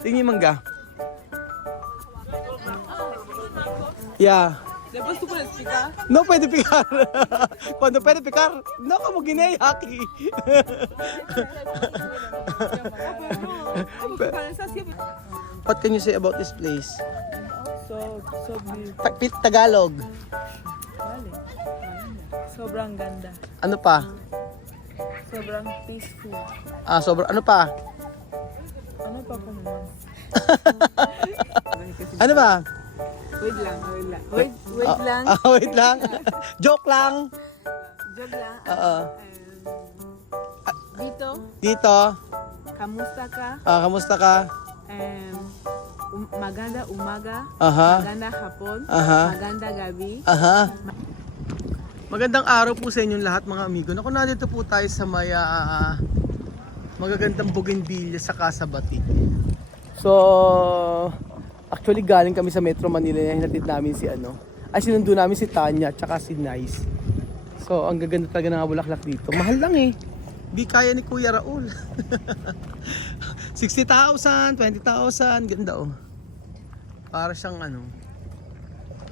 Tingin mangga. Yeah. Después tú puedes picar. No puede picar. Cuando puede picar, no como Guinea aquí. What can you say about this place? So beautiful. Tagalog. Vale. Sobrang ganda. Ano pa? Sobrang peaceful. Ano pa? Ano pa po naman? Ano ba? Wait lang. Wait lang. Wait lang. Joke lang. Joke lang. Oo. Dito, Dito, kamusta ka? kamusta ka? Maganda umaga. Aha. Maganda hapon. Aha. Maganda gabi. Aha. Magandang araw po sa inyong lahat mga amigo. Naku, nandito po tayo sa may magagandang bougainvillea sa Kasabati. So, actually galing kami sa Metro Manila na hinatid namin si sinundo namin si Tanya at si Nice. So, ang gaganda talaga ng bulaklak dito. Mahal lang eh. Di kaya ni Kuya Raul. 60,000, 20,000, ganda oh. Para siyang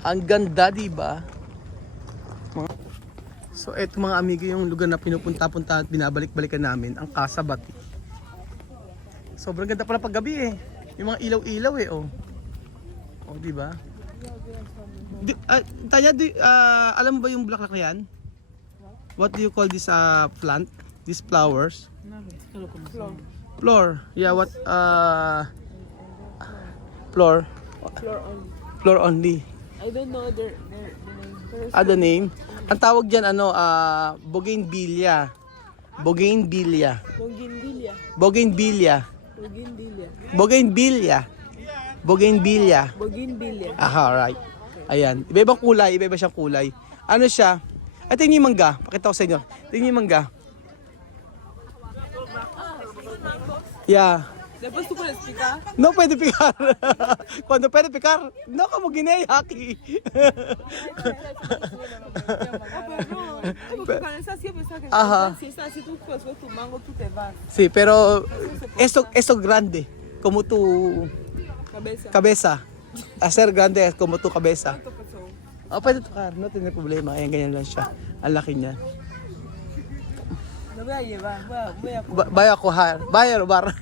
ang ganda, di ba? So eto mga amigo yung lugar na pinupunta-punta at binabalik-balikan namin, ang Kasabati. Sobrang ganda pala paggabi eh. Yung mga ilaw-ilaw eh oh. Oh, di ba? Tanya, alam mo ba yung bulaklak na yan? What do you call this plant? These flowers? Floor. Yeah, what floor? Floor only. I don't know their name. The name? Ang tawag diyan bougainvillea. Bougainvillea. Bougainvillea. Bougainvillea. Bougainvillea. Bougainvillea. Bougainvillea. Bougainvillea. Right. Ayan. Iba-ibang kulay, iba-iba siyang kulay. Ano siya? Tingnan yung mangga. Pakita ko sa inyo. Tingnan yung mangga. Yeah. Después tú puedes picar. No puede picar. Cuando puede picar, no como Guinea aquí. Porque con esa siempre está que Ajá. si está así tú puedes ver tu mango, tú te vas. Sí, pero esto grande, como tu Cabeza. cabeza. Hacer grande como tu cabeza. ¿Cuánto pesó? Pwede tocar, no tiene problema. Ayan, ganyan lang siya. Ang laki niya. Lo voy a llevar. Voy a Vaya a kuhar. Vaya a robar.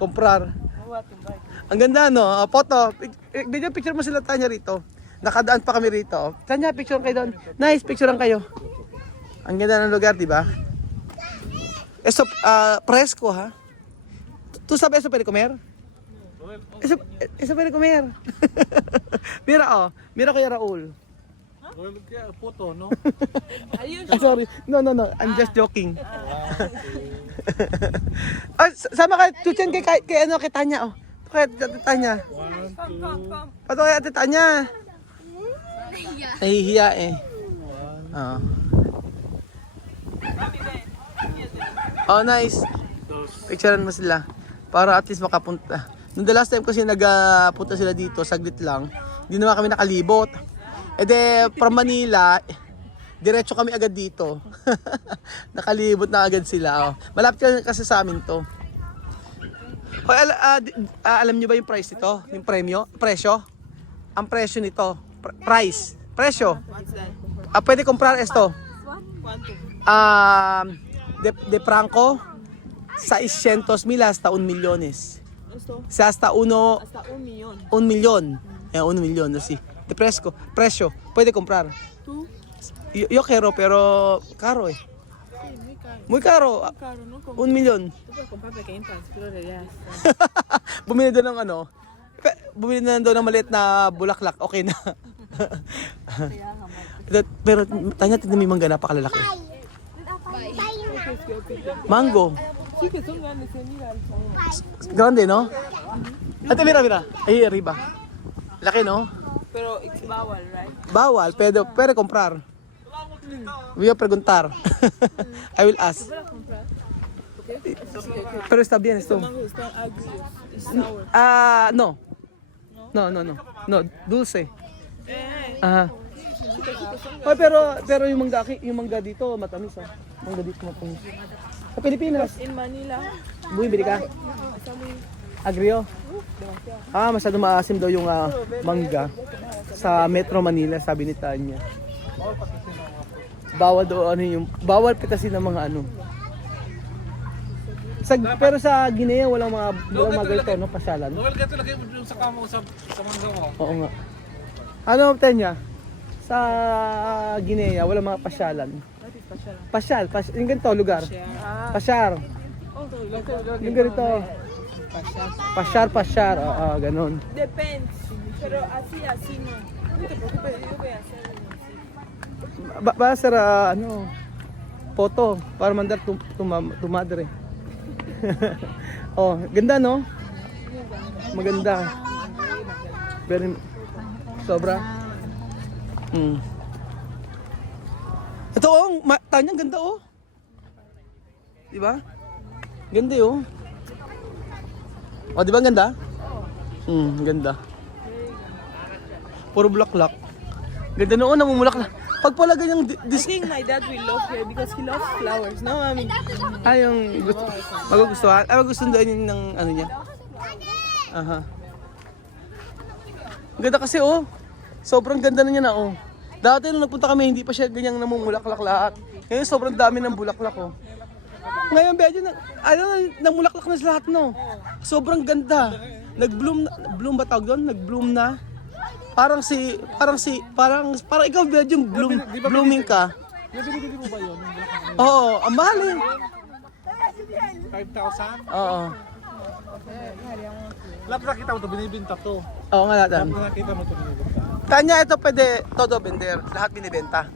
Comprar. no voy a tumbar. Ang ganda no, photo. Video picture mo sila Tanya rito. Nakadaan pa kami rito. Tanya, picture kayo doon. Nice, picturean kayo. Ang ganda ng lugar, di ba? Esto, fresco ha. ¿Tú sabes eso puede comer? Eso puede comer. Mira mira Kuya Raul. Photo, no? Are you Sorry. No. I'm just joking. Sama ka, Chuchen, kay Tanya, oh. Kay Tanya. come. Pato kay Ate Tanya. Nahihiya eh. Oo. Oh, nice. Picturean mo sila. Para at least makapunta. Nung the last time kasi nagpunta sila dito, saglit lang. Hindi naman kami nakalibot. From Manila, diretso kami agad dito. Nakalibot na agad sila. Oh. Malapit kasi sa amin to. Hoy, alam niyo ba yung price nito? Yung presyo? Ang presyo nito. Presyo. What's that? Pwede comprar esto. ¿Cuánto? De Franco, 600,000 hasta 1 millones. Esto. Hasta 1 Hasta 1 millón. millón. 1 millón, así. De presyo, puede comprar. ¿Tú? Yo quiero, pero caro eh. Sí, muy caro. Muy caro. Muy caro, ¿no? 1 millón. Tú puedes comprar pequeñitas, pero ya está. Bumili doon ng bumili na doon ng maliit na bulaklak, okay na. Pero Tanya, tignan mo yung mangga, napakalalaki. Mango. Sí, que son grandes, mira. Grande, no? Ate, mira. Ahí arriba. Laki, no? Pero it's bawal, right? Bawal, pero pwede comprar. Voy a preguntar. I will ask. ¿Puedes comprar? Pero está bien esto. Mango está agrio, it's sour. No. No, dulce. Aha. Oh, pero yung mangga dito matamis ah. Mangga dito matamis. Sa Pilipinas. In Manila, Bumibili ka? Agrio? Masyado maasim daw yung mangga sa Metro Manila, sabi ni Tanya. Bawal daw bawal pitasin ng mga ano. Pero sa Guinea walang mga ganito, no, pasyalan. Noel, gato lagay mo yung sa kamo sa mangga mo. Oo nga. Ano, Tanya? Sa Guinea walang mga pasyalan. Pasyal, yung ganito lugar. Pasyar. Yung ganito. Pasyar, oo, ganun. Depends. Pero así no. No te preocupes, yo voy a hacer. Basta ano, photo para mandar tu madre. Oh, ganda no? Maganda. Very sobra. Ito oh, Tanya ganda oh. 'Di ba? Ganda oh. Oh, 'di ba ganda? Ganda. Puro bulaklak. Ganda noon, namumulaklak. Pag pala ganyang I think my dad will love here because he loves flowers. No, mami. yung magugustuhan. Magugustuhan yun ng ano niya. Aha. Ganda kasi oh. Sobrang ganda na niya na oh. Dati nung nagpunta kami, hindi pa siya ganyang namumulaklak lahat. Ngayon sobrang dami ng bulaklak oh. Ngayon medyo namulaklak na sa lahat no. Sobrang ganda. Bloom ba tawag doon? Nag-bloom na. Parang ikaw medyo blooming ka. Binibili mo ba yun? Oo, ang mahal eh. 5,000? Oo. Lahat nakita mo ito, binibinta to. Oo nga natin. Lahat nakita mo ito, binibinta. Kanya ito pwede todo vender, lahat binibenta.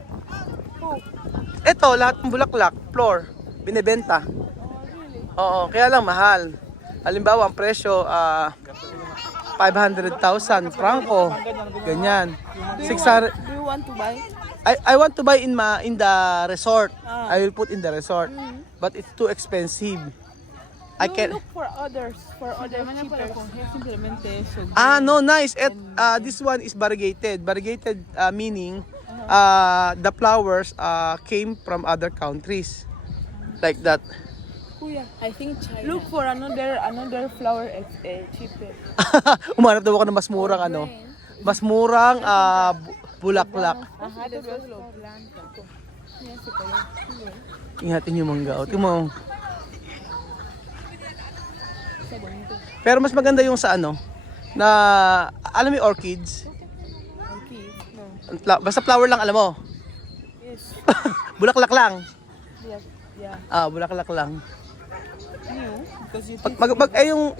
Ito lahat ng bulaklak, floor, binibenta. Oo, kaya lang mahal. Halimbawa ang presyo 500,000 franco. Ganyan. 600. Do you want to buy? I want to buy in the resort. I will put in the resort. But it's too expensive. I can Look for others, for other cheaper. Simplemente eso. no, nice. This one is variegated. Variegated meaning the flowers came from other countries. Like that. Kuya, I think China. Look for another flower cheaper. Umanap daw ako ng mas murang ano. Mas murang bulaklak. Ajá, después lo blanco. Mira ese color. Ingatin yung mangga. Tingnan mo. Pero mas maganda yung sa ano na alam mo yung orchids. Okay. No. Basta flower lang alam mo. Yes. Bulaklak lang. Yeah. Bulaklak lang. New. Because you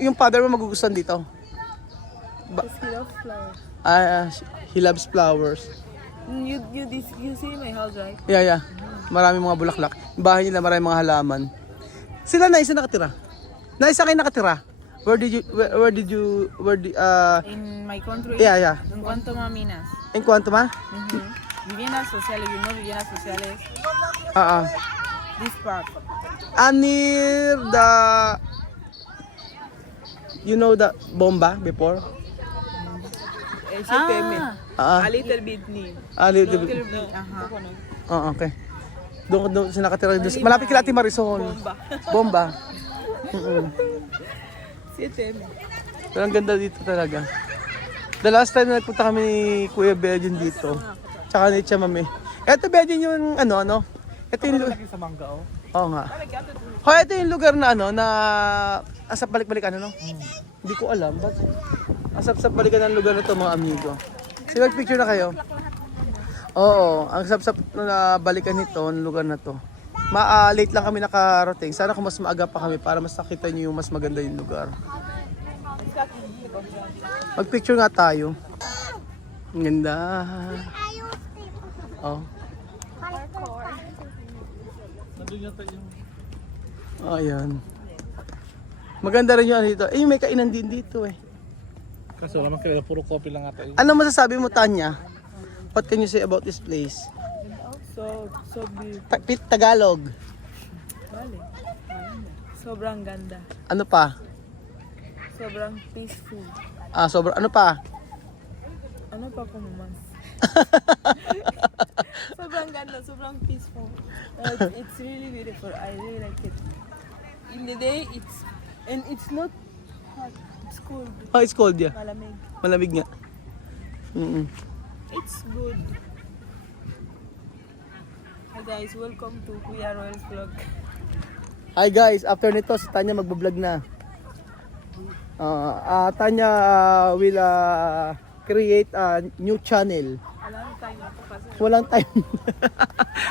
Yung father mo magugustuhan dito. because he loves flowers. He loves flowers. You see my house, right? Yeah. Maraming mga bulaklak. Yung bahay nila maraming mga halaman. Sila na isa nakatira. Na isa kayo nakatira. Where did you In my country. Yeah. En cuanto maminas. En cuanto ma? Viviendas sociales, you know viviendas sociales. This part. Near you know the bomba before? CPM. Ah. A little bit near. Little Little bit. bit. Ajá. Okay. Doon sa nakatira. Malapit kila Ate Marisol. Bomba. CPM. Pero ang ganda dito talaga. The last time na nagpunta kami ni Kuya Bejin dito. Tsaka ni Tia Mami. Ito Bejin yung ano. Ito yung Lagi sa mangga, oh. Oo nga. Ito yung lugar na na asap balik-balikan no? Hindi ko alam. But asap-sap balikan ng lugar na to mga amigo. Sige, picture na kayo. Oo, ang asap-sap na balikan nito, ng lugar na to. Late lang kami nakarating. Sana kung mas maaga pa kami para mas nakita niyo yung mas maganda yung lugar. Mag-picture nga tayo. Ang ganda. Oh. Nandun yata yung... Ayan. Maganda rin yung ano dito. May kainan din dito eh. Kaso naman kaya puro coffee lang ata yun. Ano masasabi mo, Tanya? What can you say about this place? So big. Tagalog. Vale. Sobrang ganda. Ano pa? Sobrang peaceful. Ano pa? Ano pa como mas? Sobrang ganda, sobrang peaceful. It's really beautiful. I really like it. In the day, it's And it's not hot. It's cold. Oh, it's cold, yeah. Malamig. Malamig nga. Mm-mm. It's good. Hi guys, welcome to Kuya Royal's vlog. Hi guys, after nito si Tanya magbablog na. Tanya will create a new channel. Alam time ako kasi. Walang time.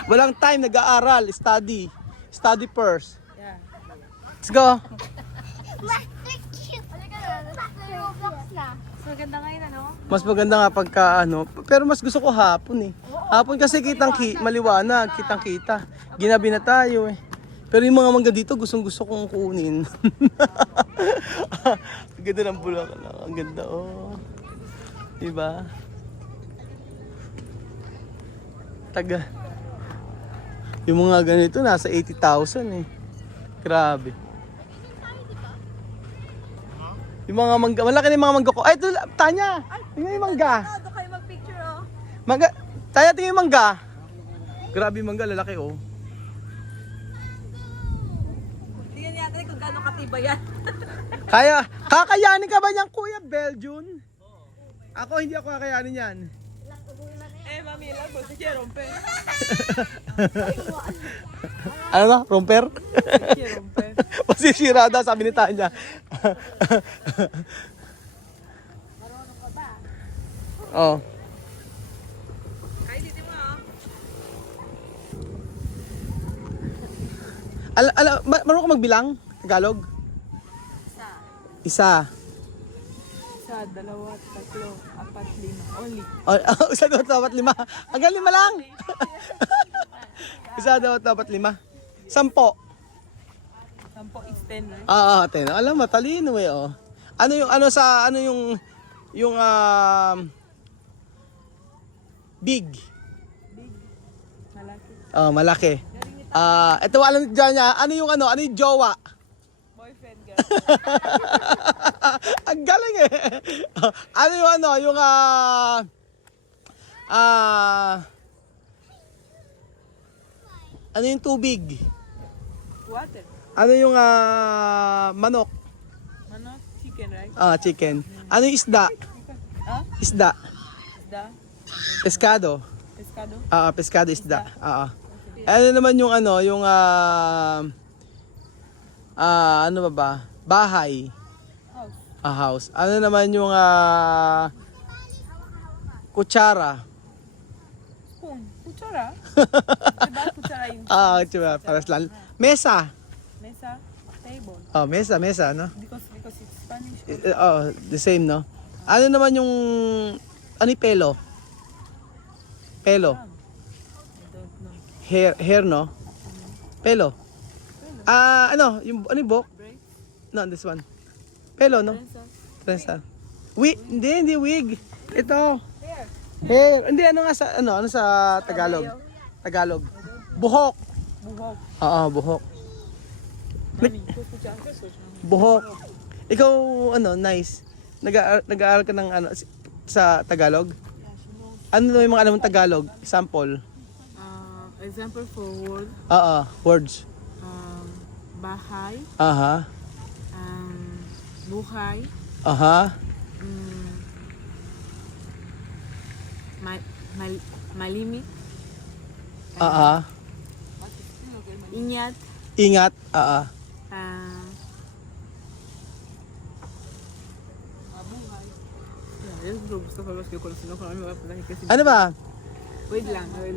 Walang time, nag-aaral, study. Study first. Yeah. Let's go. Maganda ngayon ano? Mas maganda nga pagka ano, pero mas gusto ko hapon eh. Hapon kasi maliwanag, kitang-kita. Ginabi na tayo eh. Pero yung mga mangga dito, gustong-gusto kong kunin. Ang ganda ng Bulacan. Ang ganda, oh. Diba? Taga. Yung mga ganito, nasa 80,000 eh. Grabe. Yung mga mangga, malaki na yung mga mangga ko. Ay, ito, Tanya! Tingnan yung mangga. Doon kayo mag-picture oh. Mangga, Tanya, tingnan yung mangga. Grabe yung mangga, lalaki oh. Tingnan natin kung gaano katibay yan. Kakayanin ka ba niyang Kuya Belgian? Ako, hindi ako kakayanin yan. Mami, lang po. Sige, rompe. Ano na? Romper? Sige, rompe. Masisira daw, sabi ni Tanya. Oh. Ay, dito mo ah. Marunong ka magbilang? Tagalog? Isa. Isa, dalawa, tatlo, apat, lima. Only. Isa, dalawa, dapat lima. Hanggang lima lang. Isa, dalawa, dapat lima. 10. Sampo is 10 eh. Ten. Alam, matalino eh, oh. Ano yung big. Malaki. Oh, malaki. Ito alam dyan niya, ano yung jowa? Boyfriend girl. Ang galing eh. Ano yung tubig? Water. Ano yung manok? Ano? Chicken, right? Chicken. Ano yung isda? Ah? Isda. Isda? Pescado. Pescado? Pescado, isda. Ano naman yung ano ba? Bahay. House. House. Ano naman yung kutsara? Spoon. Kutsara? Diba kutsara yung Kutsara. Para sa mesa. mesa? Table. Mesa, no? Because it's Spanish. The same, no? Ano naman yung ano yung pelo? Pelo. I don't know. Hair, no? Pelo. Ano yung buhok? Break? No, this one. Pelo, no? Trenza? Trenza. Hindi wig. Ito. There. Hair. Hindi, ano sa Tagalog? Tagalog. Buhok. Buhok. Buhok. Mami, kutsara. Buhok. Ikaw, nice. Nag-aaral ka ng sa Tagalog? Ano yung mga alam mong Tagalog? Example. Example for word. Words. Bahay. Aha. Buhay. Aha. Malimit. Ingat. Ingat. Ano ba? Wait lang. Wait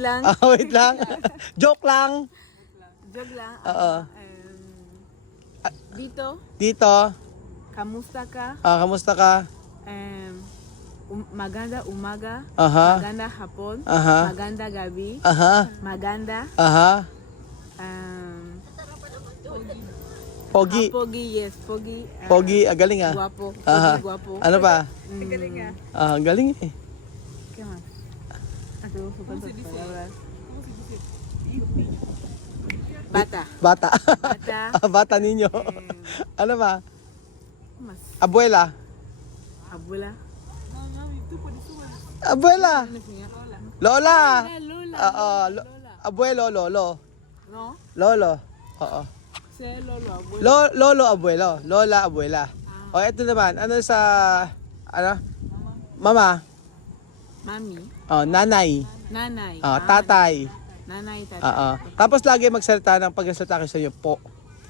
lang. Wait lang. Joke lang. Joke lang. Dito. Kamusta ka? Kamusta ka? Maganda umaga. Aha. Maganda hapon. Aha. Maganda gabi. Aha. Maganda. Aha. Pogi. Pogi, yes. Pogi. Pogi, galing ah. Guwapo. Aha. Pogi, guwapo. Ano pa? Galing ah. Galing eh. ¿Qué más? ¿Cómo se dice? Bata. Bata. Bata. Bata ninyo. Ano ba? ¿Qué más? Abuela. Abuela. Abuela. Lola. Lola. Abuelo, lolo. No? Lolo. Oo. Say lolo, abuelo. Lolo, abuelo. Lola, abuela. O, ito naman. Ano sa... Ano? Mama. Mami. O, nanay. Nanay. O, tatay. Nanay, tatay. Oo. Tapos lagi magsalita ng pagsalita kayo sa inyo po.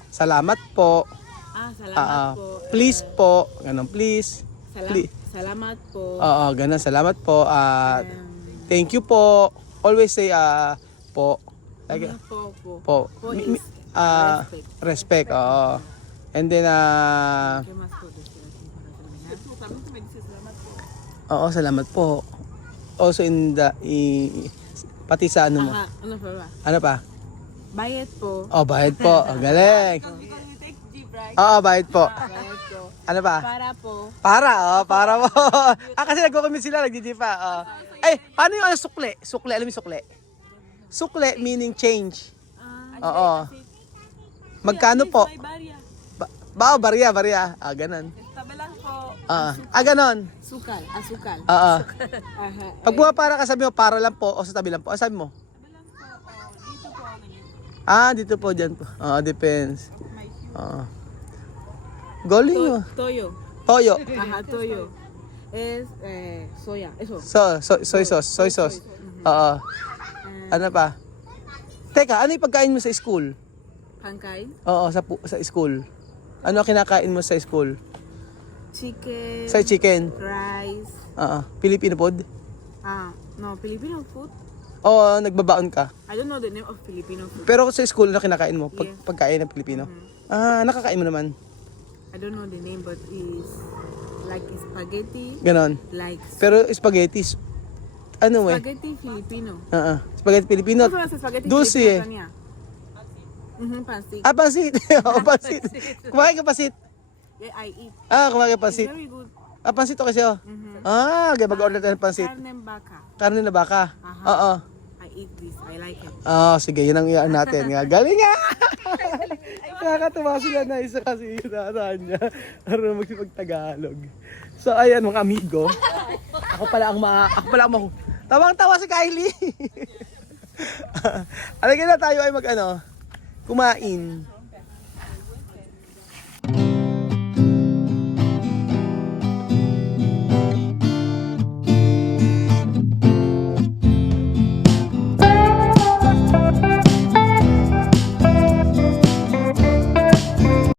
Salamat po. Salamat po. Please po. Ganon, please. Salamat po. Oo, ganon. Salamat po. Thank you po. Always say po. Like, Po. po. Po Mi- is respect. Oo. And then, ¿Qué más po decir aquí para terminar? Tú también tú me dices salamat po. oo, salamat po. Also in the, pati sa ano mo. Ajá, ano pa ba? Ano pa? Bayad po. Oh, bayad po. Ang galing. Because we take jeep, right? Oo, bayad po. Bayad po. Ano pa? Para po. Para mo. Kasi nagko-commit sila, nag-GG pa. Ay, paano yung sukle? Sukle, alam mo yung sukle? Sukle meaning change. Oo. Magkano po? May barya. Barya. Ganon. Tabalang po. Ganon. Sukal. Asukal. Oo. Aha. Pag para ka, sabi mo, para lang po o sa tabi lang po. Sabi mo? Dito po. Dito po, dyan po. Depends. Galing mo. Toyo. Toyo. Ajá, toyo. Es soya. Eso. Soy sauce. Oo. Ano pa? Teka, ano yung pagkain mo sa school? Pangkain. Oo, sa school. Ano ang kinakain mo sa school? Chicken. Sa chicken. Rice. Filipino food? No, Filipino food. Oo, nagbabaon ka. I don't know the name of Filipino food. Pero sa school na kinakain mo, Yeah. pagkain ng Pilipino. Nakakain mo naman. I don't know the name, but it's like spaghetti. Ganon. Like Pero spaghetti, ano spaghetti Filipino. Spaghetti Pilipino. ¿Cómo se llama spaghetti Dulce Filipino, eh. Tania? Pansit. Pansit. Oo, pansit. Kumain ka pansit. Yeah, I eat. Kumain ka It's pansit. very good. Pansit to kasi oh. Mag-order tayo ng pansit. Carne baka. Karne na baka. Aha. Oo. I eat this. I like it. Sige, yun ang iyan natin. Galing nga! Nakakatuwa sila na isa kasi yung naraan niya. Marunong magsipag-Tagalog. So, ayan mga amigo. Ako pala ang tawang-tawa si Kylie. Alagay na tayo ay kumain.